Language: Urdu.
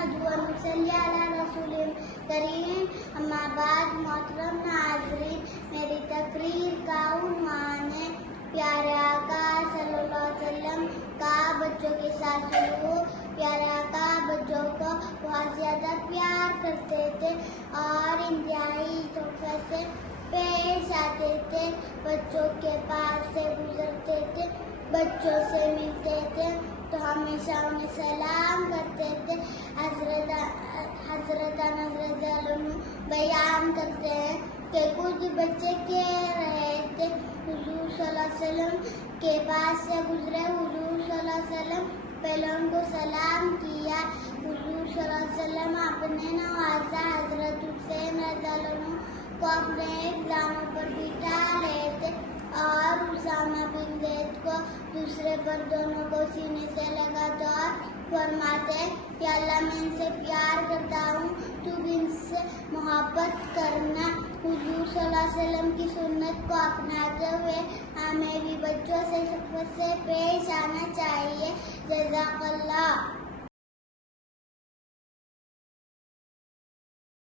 نحمدہ و نصلی علی رسول کریم، اما بعد۔ محترم ناظرین، میری تقریر کا عنوان ہے پیارے آقا صلی اللہ علیہ وسلم کا بچوں کے ساتھ سلوک۔ پیارے آقا بچوں کو بہت زیادہ پیار کرتے تھے اور انتہائی تحفے سے پیش آتے تھے۔ بچوں کے پاس سے گزرتے تھے، بچوں سے ملتے تھے تو ہمیشہ انہیں سلام کرتے تھے۔ حضرت انس رضی اللہ عنہ بیان کرتے ہیں کہ کچھ بچے کہہ رہے تھے حضور صلی اللہ علیہ وسلم کے پاس سے گزرے، حضور صلی اللہ علیہ وسلم پہلے ان کو سلام کیا۔ حضور صلی اللہ علیہ وسلم اپنے نوازا حضرت حسین رضی اللہ عنہ کو اپنے دامن پر بٹھا رہے تھے اور اسامہ بن زید کو دوسرے پر، دونوں کو سینے سے لگا تو اور فرماتے کہ اللہ میں ان سے پیار کرتا ہوں، تو بھی ان سے محبت کرنا۔ حضور صلی اللہ علیہ وسلم کی سنت کو اپناتے ہوئے ہمیں بھی بچوں سے شفقت سے پیش آنا چاہیے۔ جزاک اللہ۔